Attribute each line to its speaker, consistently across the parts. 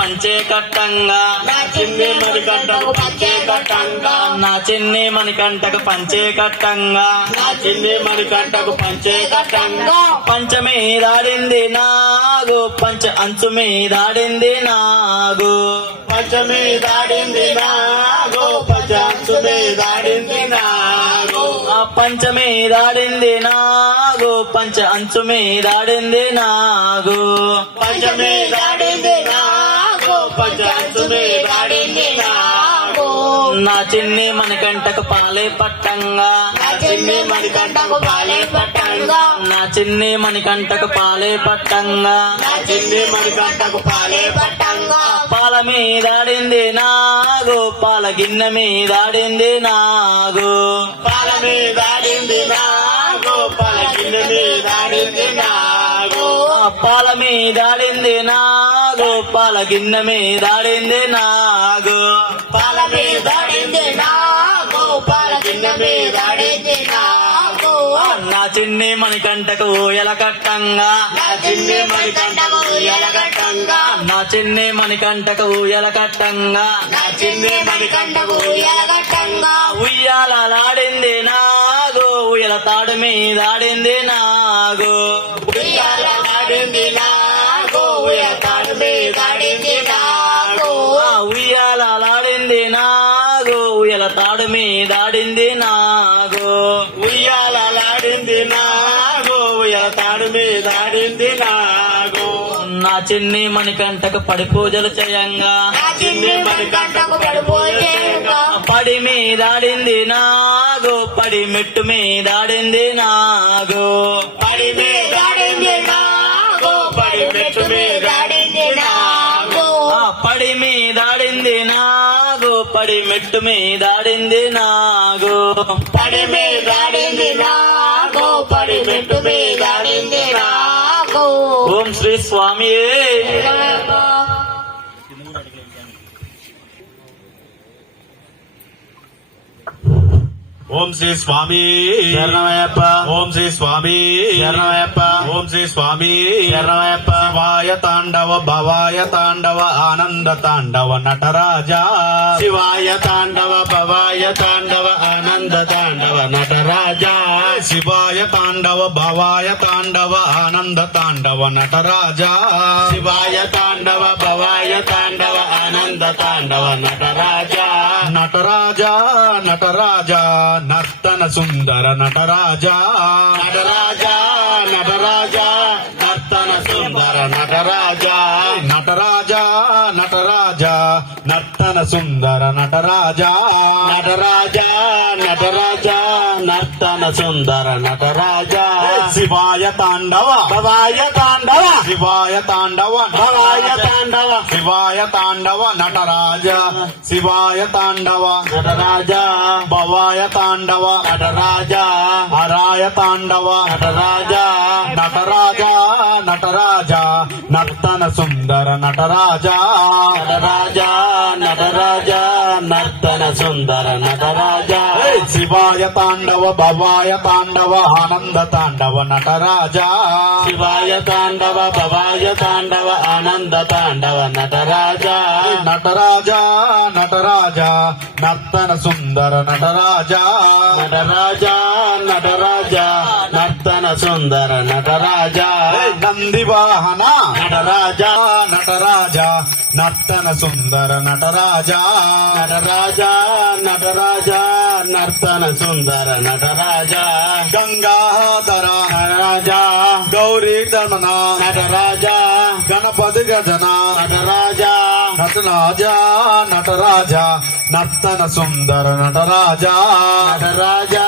Speaker 1: పంచే కట్టంగా.
Speaker 2: నా చిన్ని మణికంటకు పంచే కట్టంగా.
Speaker 1: నా చిన్ని మణికంటకు పంచే కట్టంగా.
Speaker 2: నా చిన్ని మణికంటకు పంచే కట్టంగా.
Speaker 1: పంచ మీదాడింది నాగు. పంచ అంచు మీదాడింది నాగు.
Speaker 2: పంచమి దాడింది పంచ అంచు దాడింది నాగు.
Speaker 1: ఆ పంచ మీదాడింది నాగు. పంచ అంచు మీదాడింది నాగు.
Speaker 2: పంచ దాడింది
Speaker 1: నా చిన్ని మణికంఠకు పాలే పట్టంగా.
Speaker 2: నా చిన్ని మణికంఠకు బాలే పట్టంగా.
Speaker 1: నా చిన్ని మణికంఠకు పాలే పట్టంగా.
Speaker 2: నా చిన్ని మణికంఠకు పాలే పట్టంగా.
Speaker 1: పాల మీదాడింది నాగు పాల గిన్నె మీదాడింది నాగు.
Speaker 2: పాల దాడింది నాగో పాల గిన్నె దాడింది నాగో.
Speaker 1: ఆ పాల మీదాడింది నాగు పాల గిన్నె మీదాడింది నాగు
Speaker 2: పాల దాడింది నాగో పాల గిన్నె దాడింది నాగో
Speaker 1: నా చిన్ని మణికంఠకు ఊయల కట్టంగా
Speaker 2: నా చిన్ని మణికంఠకు ఎలగట్టంగా
Speaker 1: నా చిన్ని మణికంఠకు ఊయల కట్టంగా
Speaker 2: నా చిన్ని మణికంఠకు ఎలగట్టంగా
Speaker 1: ఉయ్యాలలాడింది నాగు ఉయ్యల తాడు మీదాడింది నాగు మీదాడింది నాగు.
Speaker 2: ఉయ్యాలలాడింది నాగో. ఉయ్యాల తాడు మీద ఆడింది నాగో.
Speaker 1: నా చిన్ని మణికంఠకు పడి పూజలు చేయంగా.
Speaker 2: చిన్ని మణికంఠకు పడిపోయేగా
Speaker 1: పడి మీదాడింది నాగు. పడి మెట్టు మీదాడింది నాగు.
Speaker 2: పడి మీద పడి మెట్టు
Speaker 1: మీదాడింది నాగు. పడి
Speaker 2: మీద ఆడింది నాగో. పడి మెట్టు మీద ఆడింది నాగో.
Speaker 1: ఓం శ్రీ స్వామి
Speaker 3: ఓం శ్రీ స్వామి.
Speaker 1: శరణమయ్యప్ప.
Speaker 3: ఓం శ్రీ స్వామి.
Speaker 1: శరణమయ్యప్ప.
Speaker 3: ఓం శ్రీ స్వామి.
Speaker 1: శరణమయ్యప్ప.
Speaker 3: శివాయ తాండవ భవాయ తాండవ ఆనంద తాండవ నటరాజా.
Speaker 2: శివాయ తాండవ భవాయ తాండవ ఆనంద తాండవ నటరాజా.
Speaker 3: శివాయ తాండవ భవాయ తాండవ ఆనంద తాండవ నటరాజా.
Speaker 2: శివాయ తాండవ భవాయ తాండవ ఆనంద తాండవ నటరాజా.
Speaker 3: నటరాజా నటరాజా నర్తన సుందర నటరాజా.
Speaker 2: నటరాజా నటరాజా నర్తన సుందర నటరాజా.
Speaker 3: నటరాజా నటరాజా నర్తన సుందర నటరాజా.
Speaker 2: నటరాజా నటరాజా నర్తన సుందర నటరాజా.
Speaker 3: శివాయ తాండవ.
Speaker 2: భవాయ తాండవ.
Speaker 3: శివాయ తాండవ
Speaker 2: భవాయ తాండవ.
Speaker 3: శివాయ తాండవ నటరాజ. శివాయ తాండవ
Speaker 2: నటరాజా.
Speaker 3: భవాయ తాండవ
Speaker 2: నటరాజా.
Speaker 3: హరాయ తాండవ
Speaker 2: నటరాజా.
Speaker 3: నటరాజా నటరాజా. నర్తన సుందర నటరాజా.
Speaker 2: నటరాజా నటరాజా. నర్తన సుందర నటరాజా.
Speaker 3: శివాయ తాండవ భవాయ తాండవ ఆనంద తాండవ నటరాజా.
Speaker 2: శివాయ తాండవ భవాయ తాండవ ఆనంద తాండవ నటరాజా.
Speaker 3: నటరాజా నటరాజా నర్తన సుందర నటరాజా.
Speaker 2: నటరాజా నటరాజా. సుందర నటరాజా
Speaker 3: నంది వాహన
Speaker 2: నటరాజా
Speaker 3: నటరాజా నర్తన సుందర నటరాజా.
Speaker 2: నటరాజా. నటరాజా నర్తన సుందర నటరాజా.
Speaker 3: గంగాధర.
Speaker 2: నటరాజా.
Speaker 3: గౌరీ దమన
Speaker 2: నటరాజా.
Speaker 3: గణపతి గజన.
Speaker 2: నటరాజా.
Speaker 3: నటరాజా నటరాజా నర్తన సుందర నటరాజా.
Speaker 2: నటరాజా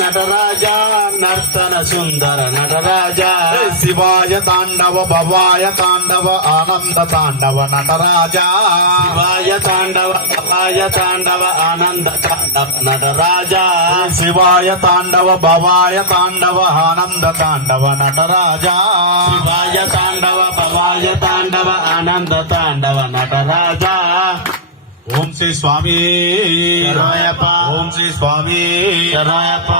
Speaker 2: నటరాజా నర్తన సుందర నటరాజా.
Speaker 3: శివాయ తాండవ భవాయ తాండవ ఆనంద తాండవ నటరాజా.
Speaker 2: శివాయ తాండవ భవాయ తాండవ ఆనంద తాండవ నటరాజా.
Speaker 3: శివాయ తాండవ భవాయ తాండవ ఆనంద తాండవ నటరాజా.
Speaker 2: శివాయ తాండవ భవాయ తాండవ తాండవ ఆనంద తాండవ నటరాజా
Speaker 3: ఓం శ్రీ స్వామి ఓం శ్రీ స్వామి
Speaker 2: రాయప్ప